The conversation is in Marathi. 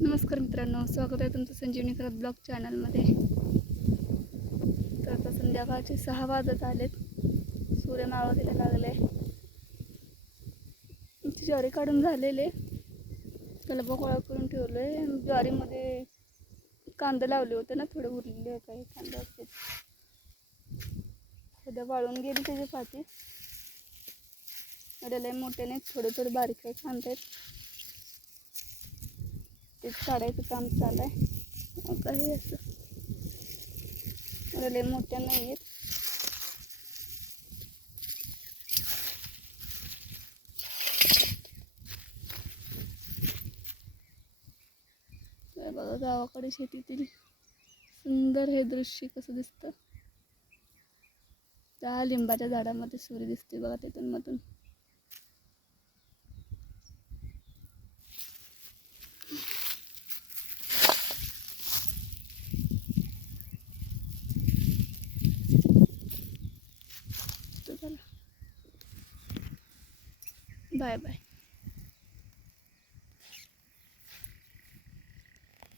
नमस्कार मित्रांनो स्वागत आहे तुमचं संजीवनी करत ब्लॉग चॅनलमध्ये. तर आता संध्याकाळचे सहा वाजत आलेत. सूर्य मावळतीला लागले ज्वारी काढून झालेले त्याला बोकळा करून ठेवलं आहे ज्वारीमध्ये कांदा लावले होते ना थोडे उरलेले काही कांदा असते सध्या वाळून गेली त्याची पाती. एवढे लय मोठे नाहीत थोडे थोडे बारीक आहे कांदे आहेत. तेच काढायचं काम चालू आहे. काही हे असं. रले लय मोठ्या नाही आहेत. काय बघा गावाकडे शेतीतील सुंदर हे दृश्य कसं दिसतं. त्या लिंबाच्या झाडामध्ये सूर्य दिसते बघा तिथून मधून. 拜拜。